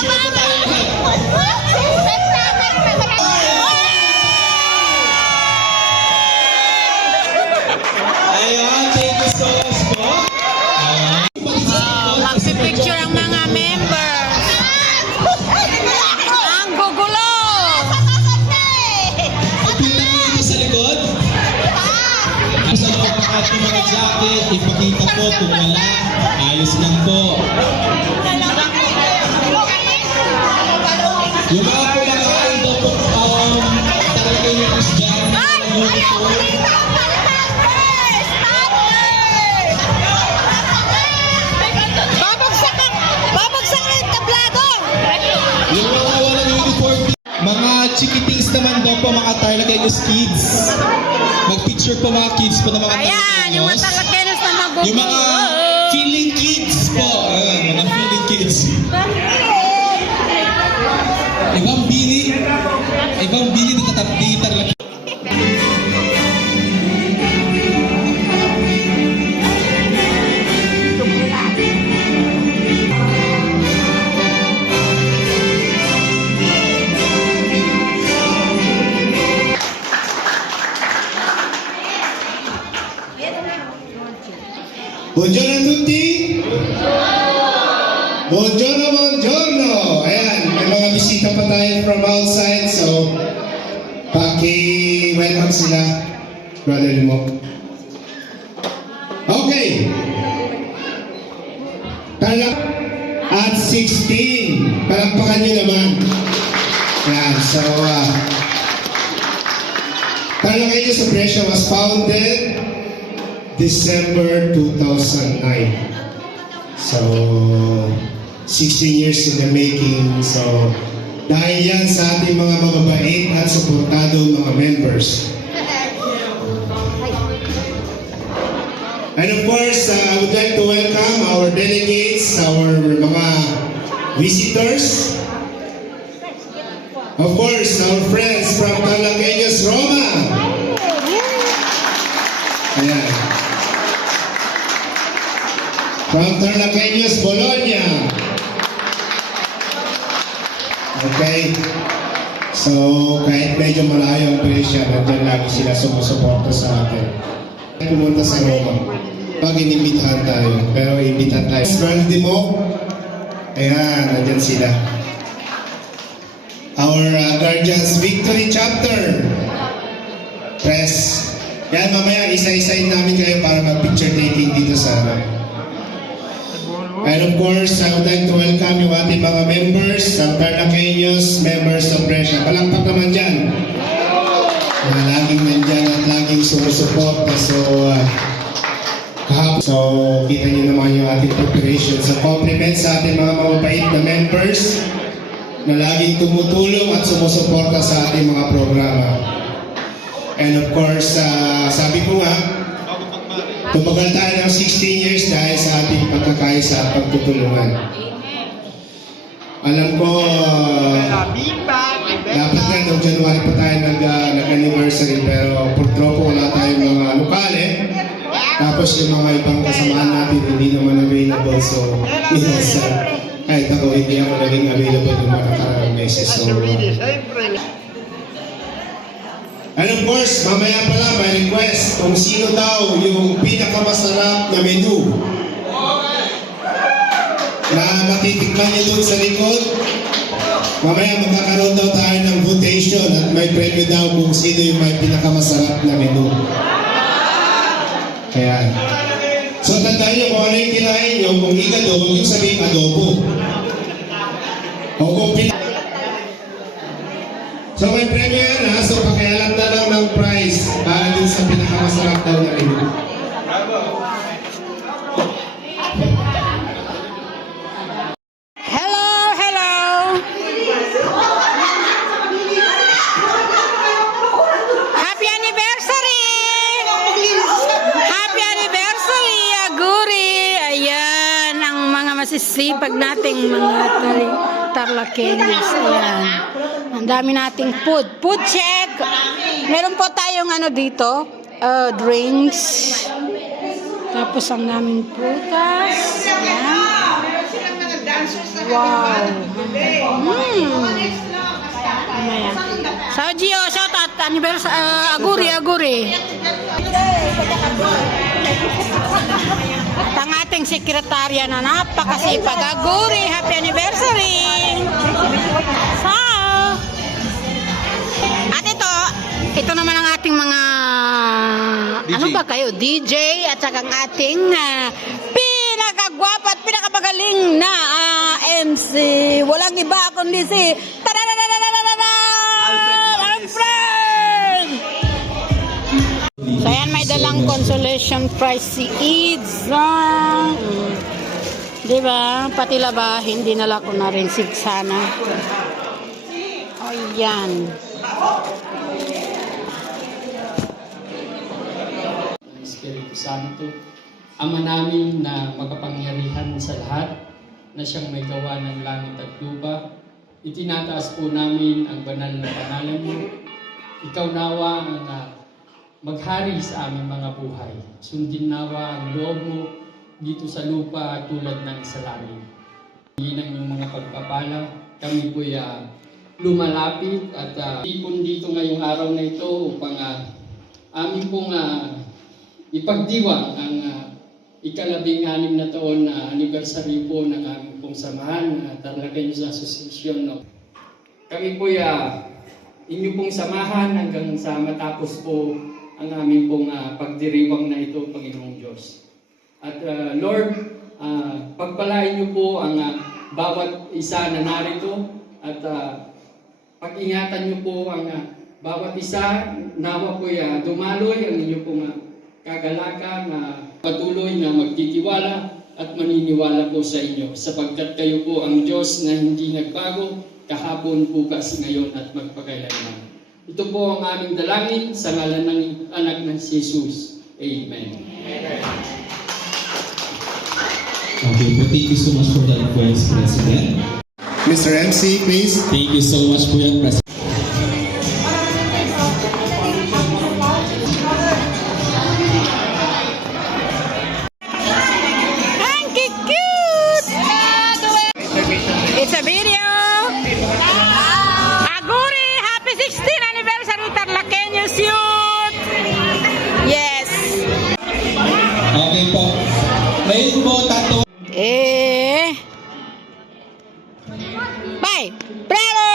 Picture po tayo lahat. Ayan, thank you so much po. Magpipicture ang mga members. Ang gugulo. Pagpinta mo dito sa likod. Nasa loob ng ating mga jacket, ipakita po kung wala. Ayos lang po. Yung mga kumakain daw po, talaga yung Christian. Babagsak na yung tablado. Yung mga walang uniform, mga chikitings naman daw po, mga Tarlakeños kids. Mag-picture po mga kids po ng mga Ayan, yung mga Tarlakeños na magugulo. Yung mga feeling kids po. Ayan, mga feeling kids. Ibang bini di Tarlakeños. Buongiorno a tutti. Buongiorno, buongiorno. Ayan, may mga bisita pa tayo from outside, so paki-welcome sila, brother mo. Okay. Tarlac at 16. Palampakan nyo naman. Ayan, so Tarlakeños Operation was founded December 2009. So, 16 years in the making. So, dahil yan sa ating mga mababait at suportado mga members. And of course, I would like to welcome our delegates, our mga visitors. Of course, our friends from Tarlakeños Roma. Ayan. From Tarlakeños Bologna. Okay. So, kahit medyo malayo ang presya, nandiyan lagi sila sumusuporta sa atin. Pumunta sa Roma. Pag inimbitahan tayo. Pero imbitahan tayo. Brandimo. Ayan, nandiyan sila. Our Guardians Victory Chapter. Press. Yan, mamaya isa-isayin namin kayo para mag-picture taking dito sa And of course, I would like to welcome yung ating mga members, ang Tarlakeños members of Brescia. Palakpak naman dyan. Laging nandyan at laging sumusuporta. So, kita nyo naman yung ating preparation. So, compliment sa ating mga mababait na members na laging tumutulong at sumusuporta sa ating mga programa. And of course, sabi ko nga, tumagal tayo ng 16 years dahil sa ating pagkakaisa at pagtutulungan. Alam ko, dapat nga noong January pa tayo nag-anniversary, pero purtropo wala tayong mga lokale. Tapos yung mga ibang kasamaan natin hindi naman available. So, kahit ako hindi ako naging available ng mga nakarang meses. So, and of course, mamaya pala may request kung sino daw yung pinakamasarap na menu na matitikman niyo doon sa likod. Mamaya magkakaroon daw tayo ng votation at may premyo daw kung sino yung may pinakamasarap na menu. Ayan. So tandaan niyo kung ano yung kinain niyo, kung igado, huwag yung sabihin adobo. O kung so may premyo yan ha, so pakialam na lang ng prize para din sa pinakamasarap daw na menu. Hello, hello. Happy anniversary! Happy anniversary, Aguri! Ayan, ang mga masisipag nating mga Tarlakeños. Ayan. Ang dami nating food. Food check! Meron po tayong ano dito, drinks. Tapos ang naming prutas. Ayan. Wow. Ayan. So, Gio, shout out. Aguri. At ang ating sekretarya na napakasipag. Aguri, happy anniversary! So, at ito naman ang ating mga, DJ. ano ba kayo? DJ at saka ang ating pinakagwapa at pinakamagaling na MC. Walang iba kundi si Alfred! So yan, may dalang consolation prize si Eads. Diba? Pati laba, hindi nala ko na rin sana. O yan. Espiritu Santo, Ama namin na makapangyarihan sa lahat, na siyang may gawa ng langit at lupa, itinataas po namin ang banal na pangalan mo. Ikaw nawa ang maghari sa aming mga buhay. Sundin nawa ang loob mo dito sa lupa tulad ng sa langit. Hingin ang iyong mga pagpapala, kami po'y lumalapit at ipon dito ngayong araw na ito upang amin pong ipagdiwang ang ika-16 na taon na anniversary po ng aming pong samahan na Tarlaqueños Association. No? Kami po inyo pong samahan hanggang sa matapos po ang aming pong pagdiriwang na ito, Panginoong Diyos. At Lord, pagpalain niyo po ang bawat isa na narito at pag-ingatan niyo po ang bawat isa, nawa po dumaloy ang inyo pong kagalakan na patuloy na magtitiwala at maniniwala po sa inyo sapagkat kayo po ang Diyos na hindi nagbago kahapon, bukas, ngayon at magpakailanman. Ito po ang aming dalangin sa ngalan ng anak ng si Jesus. Amen. Okay, but thank you so much for that, Vice President. Mr. MC, please. Thank you so much po yan, President. Ang cute! It's a video! Aguri! Happy 16th anniversary Tarlaqueños Youth! Yes! Okay po. Ngayon po, tato. Bye! Bravo!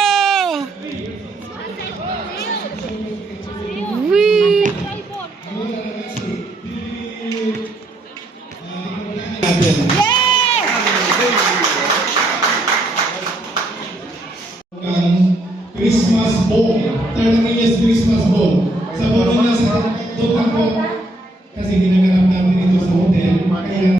Wee! Natin. Ang Christmas Bowl, Tarlaqueños Christmas Bowl. Sa mga nasa doon ako, kasi ginaganap namin ito sa hotel. Kaya